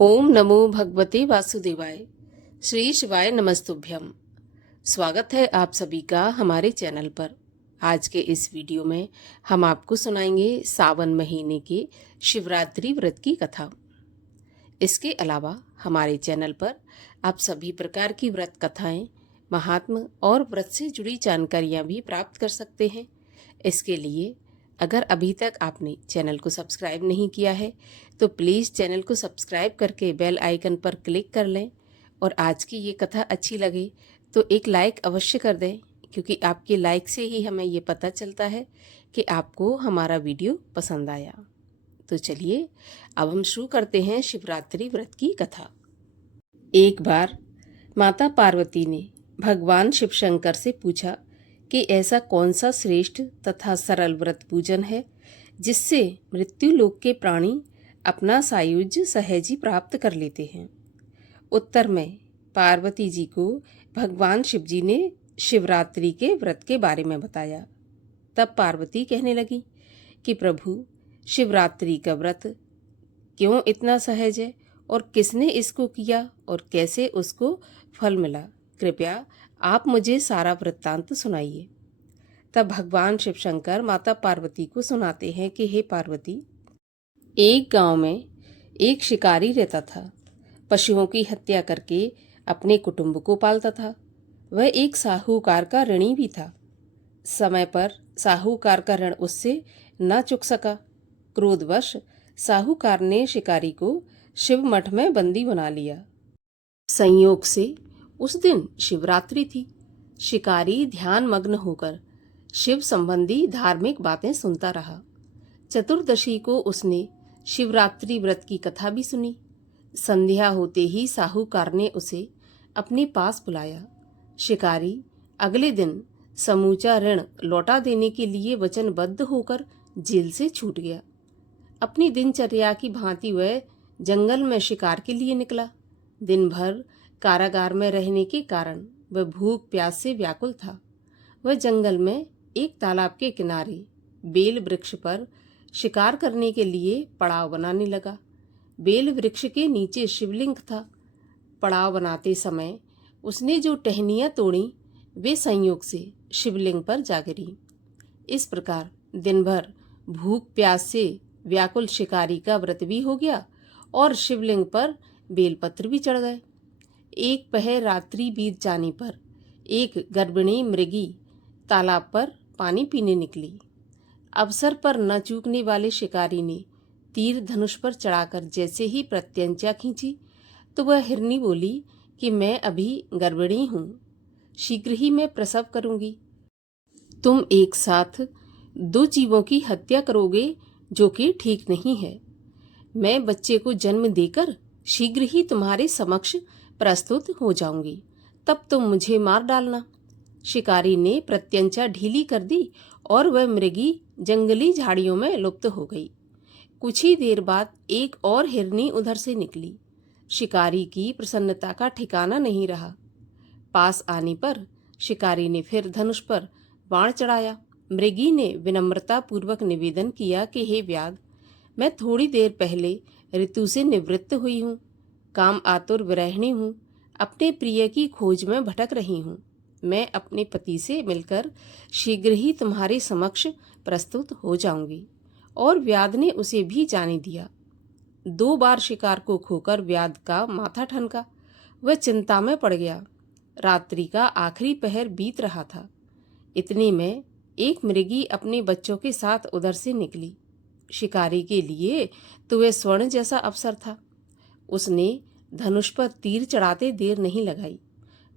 ओम नमो भगवते वासुदेवाय। श्री शिवाय नमस्तुभ्यम। स्वागत है आप सभी का हमारे चैनल पर। आज के इस वीडियो में हम आपको सुनाएंगे सावन महीने के शिवरात्रि व्रत की कथा। इसके अलावा हमारे चैनल पर आप सभी प्रकार की व्रत कथाएं, महात्म और व्रत से जुड़ी जानकारियां भी प्राप्त कर सकते हैं। इसके लिए अगर अभी तक आपने चैनल को सब्सक्राइब नहीं किया है तो प्लीज़ चैनल को सब्सक्राइब करके बेल आइकन पर क्लिक कर लें और आज की ये कथा अच्छी लगे तो एक लाइक अवश्य कर दें, क्योंकि आपके लाइक से ही हमें ये पता चलता है कि आपको हमारा वीडियो पसंद आया। तो चलिए अब हम शुरू करते हैं शिवरात्रि व्रत की कथा। एक बार माता पार्वती ने भगवान शिव शंकर से पूछा कि ऐसा कौन सा श्रेष्ठ तथा सरल व्रत पूजन है जिससे मृत्यु लोक के प्राणी अपना सायुज्य सहज ही प्राप्त कर लेते हैं। उत्तर में पार्वती जी को भगवान शिव जी ने शिवरात्रि के व्रत के बारे में बताया। तब पार्वती कहने लगी कि प्रभु, शिवरात्रि का व्रत क्यों इतना सहज है और किसने इसको किया और कैसे उसको फल मिला, कृपया आप मुझे सारा वृत्तांत सुनाइए। तब भगवान शिव शंकर माता पार्वती को सुनाते हैं कि हे पार्वती, एक गांव में एक शिकारी रहता था। पशुओं की हत्या करके अपने कुटुंब को पालता था। वह एक साहूकार का ऋणी भी था। समय पर साहूकार का ऋण उससे न चुक सका। क्रोधवश साहूकार ने शिकारी को शिव मठ में बंदी बना लिया। संयोग से उस दिन शिवरात्रि थी। शिकारी ध्यान मग्न होकर शिव संबंधी धार्मिक बातें सुनता रहा। चतुर्दशी को उसने शिवरात्रि व्रत की कथा भी सुनी। संध्या होते ही साहूकार ने उसे अपने पास बुलाया। शिकारी अगले दिन समूचा ऋण लौटा देने के लिए वचनबद्ध होकर जेल से छूट गया। अपनी दिनचर्या की भांति वह जंगल में शिकार के लिए निकला। दिन भर कारागार में रहने के कारण वह भूख प्यास से व्याकुल था। वह जंगल में एक तालाब के किनारे बेल वृक्ष पर शिकार करने के लिए पड़ाव बनाने लगा। बेल वृक्ष के नीचे शिवलिंग था। पड़ाव बनाते समय उसने जो टहनियाँ तोड़ी वे संयोग से शिवलिंग पर जा गिरी। इस प्रकार दिन भर भूख प्यास से व्याकुल शिकारी का व्रत भी हो गया और शिवलिंग पर बेलपत्र भी चढ़ गए। एक पहर रात्रि बीत जाने पर एक गर्भिणी मृगी तालाब पर पानी पीने निकली। अवसर पर न चूकने वाले शिकारी ने तीर धनुष पर चढ़ाकर जैसे ही प्रत्यंचा खींची तो वह हिरनी बोली कि मैं अभी गर्भिणी हूँ, शीघ्र ही मैं प्रसव करूँगी। तुम एक साथ दो जीवों की हत्या करोगे, जो कि ठीक नहीं है। मैं बच्चे को जन्म देकर शीघ्र ही तुम्हारे समक्ष प्रस्तुत हो जाऊंगी, तब तुम मुझे मार डालना। शिकारी ने प्रत्यंचा ढीली कर दी और वह मृगी जंगली झाड़ियों में लुप्त हो गई। कुछ ही देर बाद एक और हिरनी उधर से निकली। शिकारी की प्रसन्नता का ठिकाना नहीं रहा। पास आने पर शिकारी ने फिर धनुष पर बाण चढ़ाया। मृगी ने विनम्रता पूर्वक निवेदन किया कि हे व्याध, मैं थोड़ी देर पहले ऋतु से निवृत्त हुई हूँ, काम आतुर विरहिणी हूँ, अपने प्रिय की खोज में भटक रही हूँ। मैं अपने पति से मिलकर शीघ्र ही तुम्हारे समक्ष प्रस्तुत हो जाऊंगी। और व्याध ने उसे भी जाने दिया। 2 बार शिकार को खोकर व्याध का माथा ठनका। वह चिंता में पड़ गया। रात्रि का आखिरी पहर बीत रहा था। इतने में एक मृगी अपने बच्चों के साथ उधर से निकली। शिकारी के लिए तो वह स्वर्ण जैसा अवसर था। उसने धनुष पर तीर चढ़ाते देर नहीं लगाई।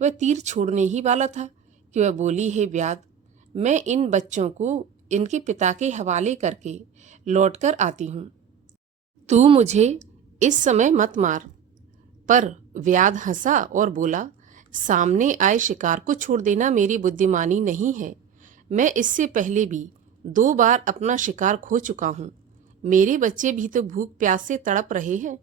वह तीर छोड़ने ही वाला था कि वह बोली, हे व्याध, मैं इन बच्चों को इनके पिता के हवाले करके लौटकर आती हूँ। तू मुझे इस समय मत मार। पर व्याध हंसा और बोला, सामने आए शिकार को छोड़ देना मेरी बुद्धिमानी नहीं है। मैं इससे पहले भी 2 बार अपना शिकार खो चुका हूँ। मेरे बच्चे भी तो भूख प्यास से तड़प रहे हैं।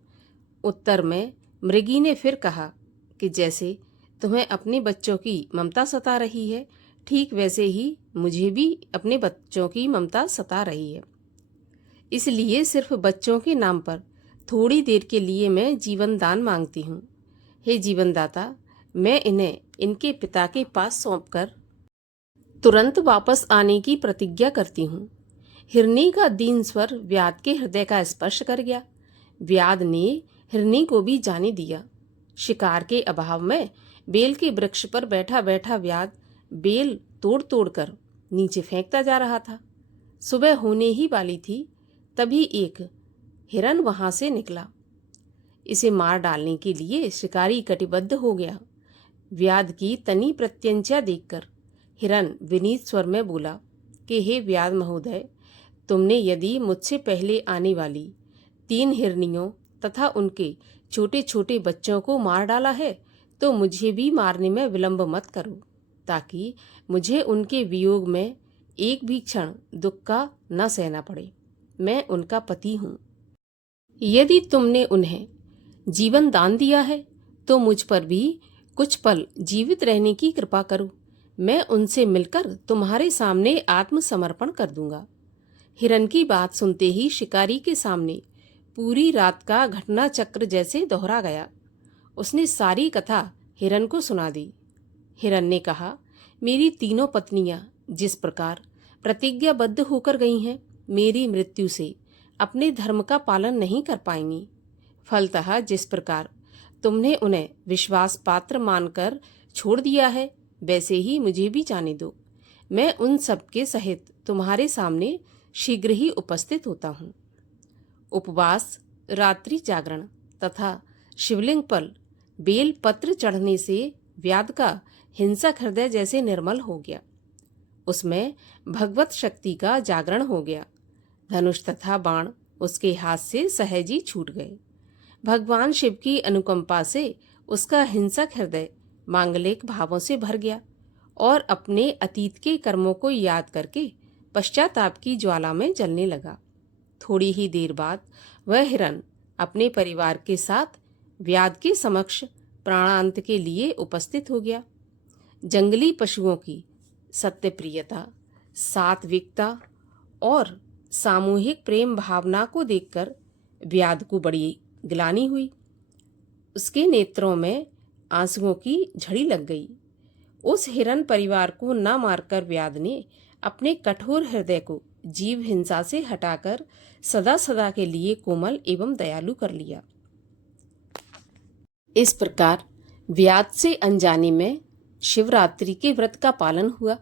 उत्तर में मृगी ने फिर कहा कि जैसे तुम्हें अपने बच्चों की ममता सता रही है, ठीक वैसे ही मुझे भी अपने बच्चों की ममता सता रही है। इसलिए सिर्फ बच्चों के नाम पर थोड़ी देर के लिए मैं जीवन दान मांगती हूँ। हे जीवन दाता, मैं इन्हें इनके पिता के पास सौंपकर तुरंत वापस आने की प्रतिज्ञा करती हूँ। हिरनी का दीन स्वर व्याध के हृदय का स्पर्श कर गया। व्याध ने हिरनी को भी जाने दिया। शिकार के अभाव में बेल के वृक्ष पर बैठा बैठा व्याध बेल तोड़ तोड़ कर नीचे फेंकता जा रहा था। सुबह होने ही वाली थी, तभी एक हिरन वहां से निकला। इसे मार डालने के लिए शिकारी कटिबद्ध हो गया। व्याध की तनी प्रत्यंचा देखकर हिरन विनीत स्वर में बोला कि हे व्याध महोदय, तुमने यदि मुझसे पहले आने वाली 3 हिरनियों तथा उनके छोटे छोटे बच्चों को मार डाला है तो मुझे भी मारने में विलंब मत करो, ताकि मुझे उनके वियोग में एक भी क्षण दुख का न सहना पड़े। मैं उनका पति हूँ। यदि तुमने उन्हें जीवन दान दिया है तो मुझ पर भी कुछ पल जीवित रहने की कृपा करो। मैं उनसे मिलकर तुम्हारे सामने आत्मसमर्पण कर दूंगा। हिरन की बात सुनते ही शिकारी के सामने पूरी रात का घटना चक्र जैसे दोहरा गया। उसने सारी कथा हिरन को सुना दी। हिरन ने कहा, मेरी तीनों पत्नियां जिस प्रकार प्रतिज्ञाबद्ध होकर गई हैं, मेरी मृत्यु से अपने धर्म का पालन नहीं कर पाएंगी। फलतः जिस प्रकार तुमने उन्हें विश्वास पात्र मानकर छोड़ दिया है, वैसे ही मुझे भी जाने दो। मैं उन सब के सहित तुम्हारे सामने शीघ्र ही उपस्थित होता हूँ। उपवास, रात्रि जागरण तथा शिवलिंग पर बेल पत्र चढ़ने से व्याध का हिंसक हृदय जैसे निर्मल हो गया। उसमें भगवत शक्ति का जागरण हो गया। धनुष तथा बाण उसके हाथ से सहज ही छूट गए। भगवान शिव की अनुकंपा से उसका हिंसक हृदय मांगलिक भावों से भर गया और अपने अतीत के कर्मों को याद करके पश्चाताप की ज्वाला में जलने लगा। थोड़ी ही देर बाद वह हिरन अपने परिवार के साथ व्याध के समक्ष प्राणांत के लिए उपस्थित हो गया। जंगली पशुओं की सत्यप्रियता, सात्विकता और सामूहिक प्रेम भावना को देखकर व्याध को बड़ी ग्लानि हुई। उसके नेत्रों में आंसुओं की झड़ी लग गई। उस हिरन परिवार को न मारकर व्याध ने अपने कठोर हृदय को जीव हिंसा से हटाकर सदा सदा के लिए कोमल एवं दयालु कर लिया। इस प्रकार व्याध से अनजाने में शिवरात्रि के व्रत का पालन हुआ,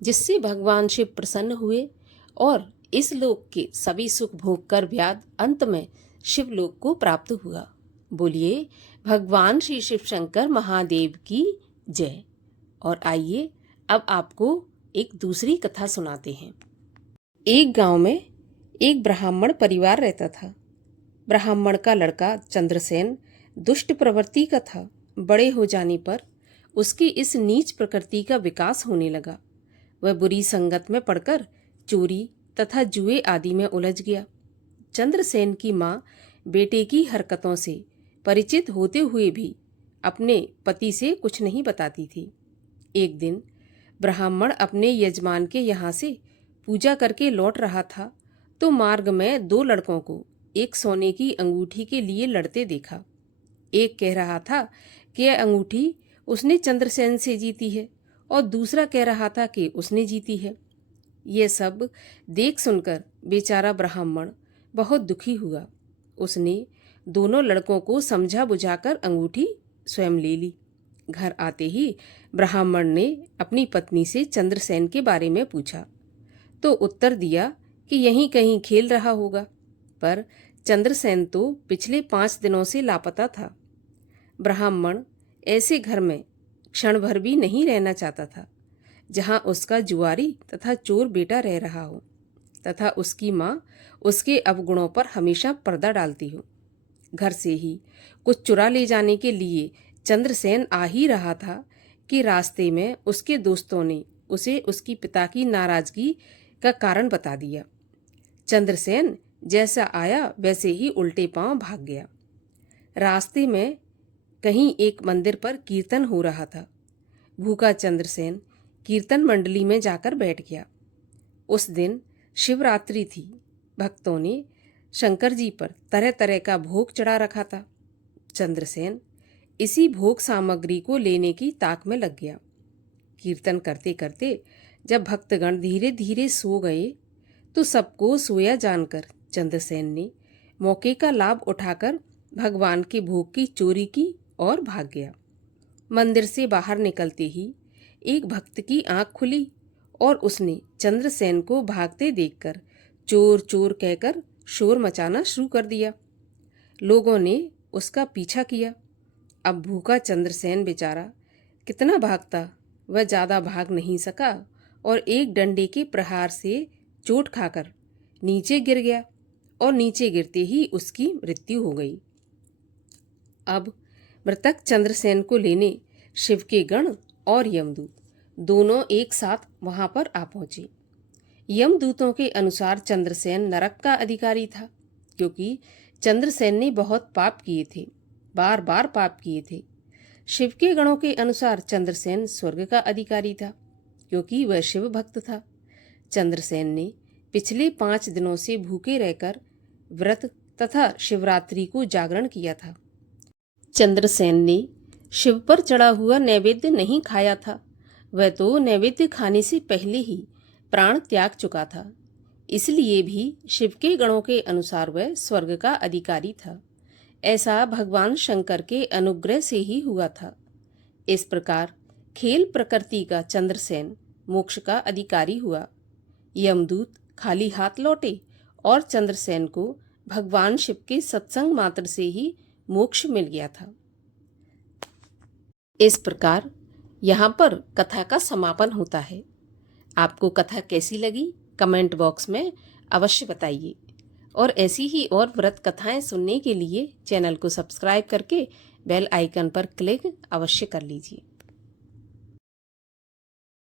जिससे भगवान शिव प्रसन्न हुए और इस लोक के सभी सुख भोग कर व्याध अंत में शिवलोक को प्राप्त हुआ। बोलिए भगवान श्री शिव शंकर महादेव की जय। और आइए अब आपको एक दूसरी कथा सुनाते हैं। एक गांव में एक ब्राह्मण परिवार रहता था। ब्राह्मण का लड़का चंद्रसेन दुष्ट प्रवृत्ति का था। बड़े हो जाने पर उसकी इस नीच प्रकृति का विकास होने लगा। वह बुरी संगत में पड़कर चोरी तथा जुए आदि में उलझ गया। चंद्रसेन की माँ बेटे की हरकतों से परिचित होते हुए भी अपने पति से कुछ नहीं बताती थी। एक दिन ब्राह्मण अपने यजमान के यहाँ से पूजा करके लौट रहा था तो मार्ग में 2 लड़कों को एक सोने की अंगूठी के लिए लड़ते देखा। एक कह रहा था कि यह अंगूठी उसने चंद्रसेन से जीती है और दूसरा कह रहा था कि उसने जीती है। यह सब देख सुनकर बेचारा ब्राह्मण बहुत दुखी हुआ। उसने दोनों लड़कों को समझा बुझाकर अंगूठी स्वयं ले ली। घर आते ही ब्राह्मण ने अपनी पत्नी से चंद्रसेन के बारे में पूछा तो उत्तर दिया कि यहीं कहीं खेल रहा होगा, पर चंद्रसेन तो पिछले 5 दिनों से लापता था। ब्राह्मण ऐसे घर में क्षण भर भी नहीं रहना चाहता था जहां उसका जुआरी तथा चोर बेटा रह रहा हो तथा उसकी माँ उसके अवगुणों पर हमेशा पर्दा डालती हो। घर से ही कुछ चुरा ले जाने के लिए चंद्रसेन आ ही रहा था कि रास्ते में उसके दोस्तों ने उसे उसकी पिता की नाराजगी का कारण बता दिया। चंद्रसेन जैसा आया वैसे ही उल्टे पांव भाग गया। रास्ते में कहीं एक मंदिर पर कीर्तन हो रहा था। भूखा चंद्रसेन कीर्तन मंडली में जाकर बैठ गया। उस दिन शिवरात्रि थी। भक्तों ने शंकर जी पर तरह तरह का भोग चढ़ा रखा था। चंद्रसेन इसी भोग सामग्री को लेने की ताक में लग गया। कीर्तन करते करते जब भक्तगण धीरे धीरे सो गए तो सबको सोया जानकर चंद्रसेन ने मौके का लाभ उठाकर भगवान के भोग की चोरी की और भाग गया। मंदिर से बाहर निकलते ही एक भक्त की आंख खुली और उसने चंद्रसेन को भागते देखकर चोर चोर कहकर शोर मचाना शुरू कर दिया। लोगों ने उसका पीछा किया। अब भूखा चंद्रसेन बेचारा कितना भागता, वह ज़्यादा भाग नहीं सका और एक डंडे के प्रहार से चोट खाकर नीचे गिर गया और नीचे गिरते ही उसकी मृत्यु हो गई। अब मृतक चंद्रसेन को लेने शिव के गण और यमदूत दोनों एक साथ वहां पर आ पहुंचे। यमदूतों के अनुसार चंद्रसेन नरक का अधिकारी था, क्योंकि चंद्रसेन ने बहुत पाप किए थे, बार बार पाप किए थे। शिव के गणों के अनुसार चंद्रसेन स्वर्ग का अधिकारी था, क्योंकि वह शिव भक्त था। चंद्रसेन ने पिछले 5 दिनों से भूखे रहकर व्रत तथा शिवरात्रि को जागरण किया था। चंद्रसेन ने शिव पर चढ़ा हुआ नैवेद्य नहीं खाया था। वह तो नैवेद्य खाने से पहले ही प्राण त्याग चुका था। इसलिए भी शिव के गणों के अनुसार वह स्वर्ग का अधिकारी था। ऐसा भगवान शंकर के अनुग्रह से ही हुआ था। इस प्रकार खेल प्रकृति का चंद्रसेन मोक्ष का अधिकारी हुआ। यमदूत खाली हाथ लौटे और चंद्रसेन को भगवान शिव के सत्संग मात्र से ही मोक्ष मिल गया था। इस प्रकार यहाँ पर कथा का समापन होता है। आपको कथा कैसी लगी कमेंट बॉक्स में अवश्य बताइए और ऐसी ही और व्रत कथाएं सुनने के लिए चैनल को सब्सक्राइब करके बेल आइकन पर क्लिक अवश्य कर लीजिए।